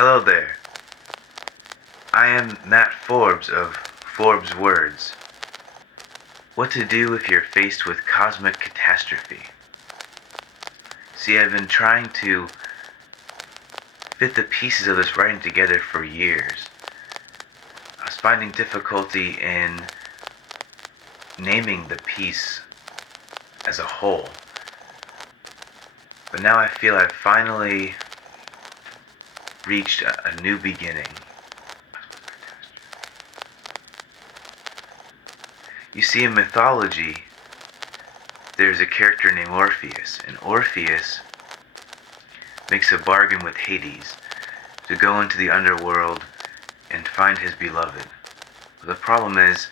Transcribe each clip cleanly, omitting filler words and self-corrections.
Hello there. I am Matt Forbes of Forbes Words. What to do if you're faced with cosmic catastrophe? See, I've been trying to fit the pieces of this writing together for years. I was finding difficulty in naming the piece as a whole. But now I feel I've finally reached a new beginning. You see, in mythology, there's a character named Orpheus, and Orpheus makes a bargain with Hades to go into the underworld and find his beloved. But the problem is,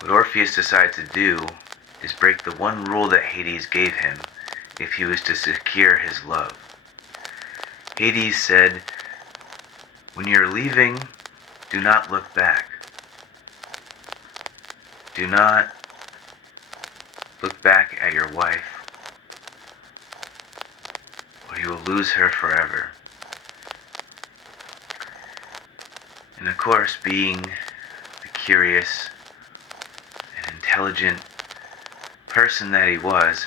what Orpheus decides to do is break the one rule that Hades gave him if he was to secure his love. Hades said, "When you're leaving, do not look back. Do not look back at your wife, or you will lose her forever." And of course, being the curious and intelligent person that he was,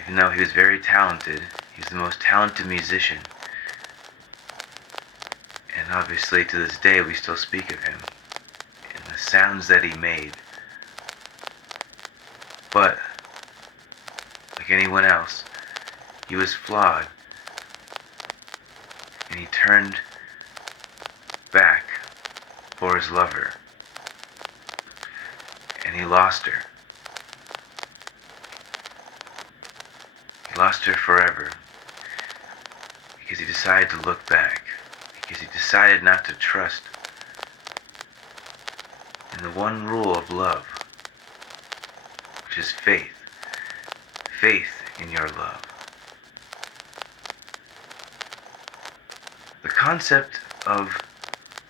even though he was very talented, he's the most talented musician. And obviously to this day we still speak of him and the sounds that he made. But, like anyone else, he was flawed. And he turned back for his lover. And he lost her. He lost her forever. Because he decided to look back. Because he decided not to trust in the one rule of love, which is faith. Faith in your love. The concept of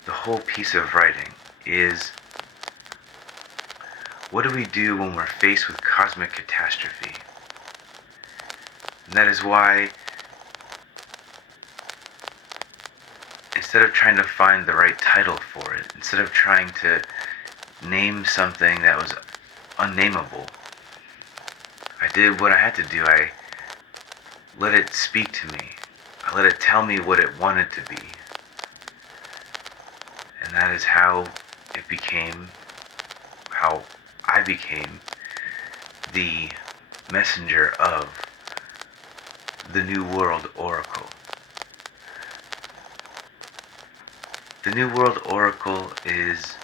the whole piece of writing is, what do we do when we're faced with cosmic catastrophe? And that is why, instead of trying to find the right title for it, instead of trying to name something that was unnameable, I did what I had to do. I let it speak to me. I let it tell me what it wanted to be. And that is how I became the messenger of the New World Oracle. The New World Oracle is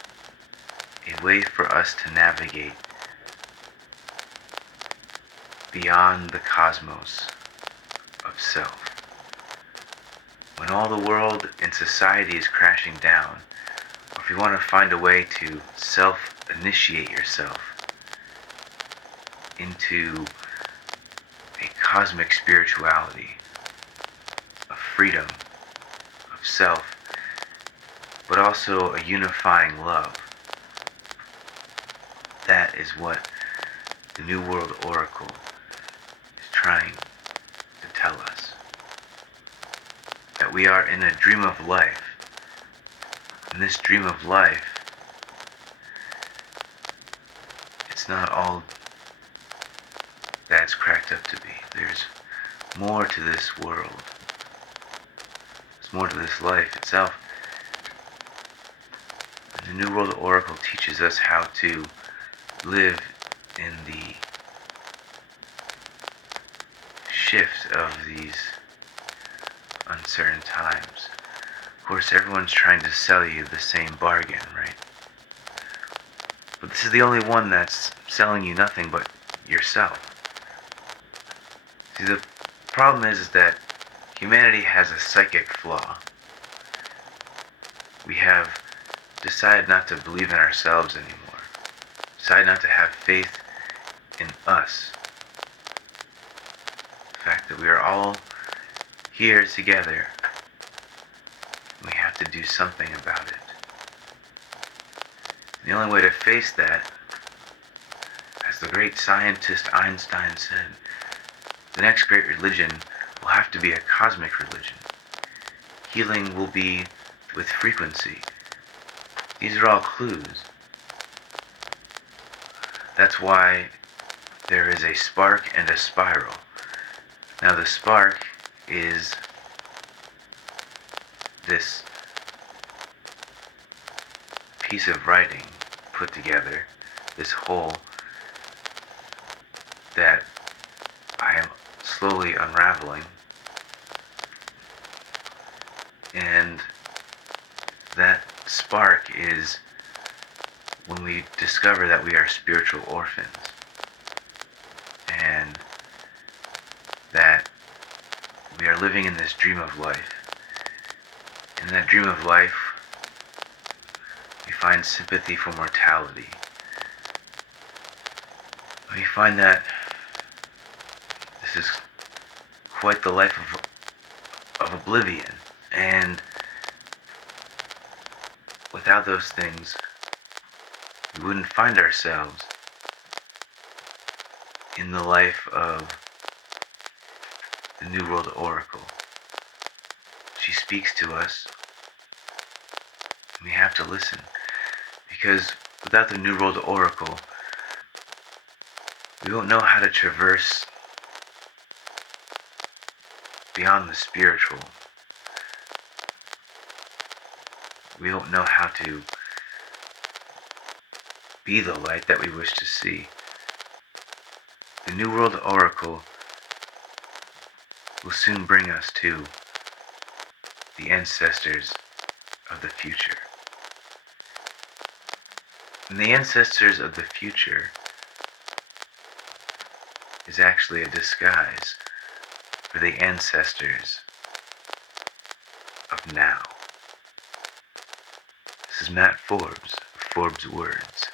a way for us to navigate beyond the cosmos of self. When all the world and society is crashing down, or if you want to find a way to self-initiate yourself into a cosmic spirituality of freedom, of self, but also a unifying love, that is what the New World Oracle is trying to tell us. That we are in a dream of life. And this dream of life, it's not all that it's cracked up to be. There's more to this world. There's more to this life itself. And the New World Oracle teaches us how to live in the shift of these uncertain times. Of course, everyone's trying to sell you the same bargain, right? But this is the only one that's selling you nothing but yourself. See, the problem is that humanity has a psychic flaw. We have decided not to believe in ourselves anymore. Decided not to have faith in us. The fact that we are all here together, we have to do something about it. And the only way to face that, as the great scientist Einstein said, the next great religion will have to be a cosmic religion. Healing will be with frequency. These are all clues. That's why there is a spark and a spiral. Now the spark is this piece of writing put together, this whole that I am slowly unraveling, and that spark is when we discover that we are spiritual orphans, and that we are living in this dream of life. In that dream of life, we find sympathy for mortality. We find that this is quite the life of oblivion, and without those things, we wouldn't find ourselves in the life of the New World Oracle. She speaks to us, and we have to listen, because without the New World Oracle, we won't know how to traverse beyond the spiritual. We don't know how to be the light that we wish to see. The New World Oracle will soon bring us to the ancestors of the future. And the ancestors of the future is actually a disguise for the ancestors of now. This is Matt Forbes of Forbes Words.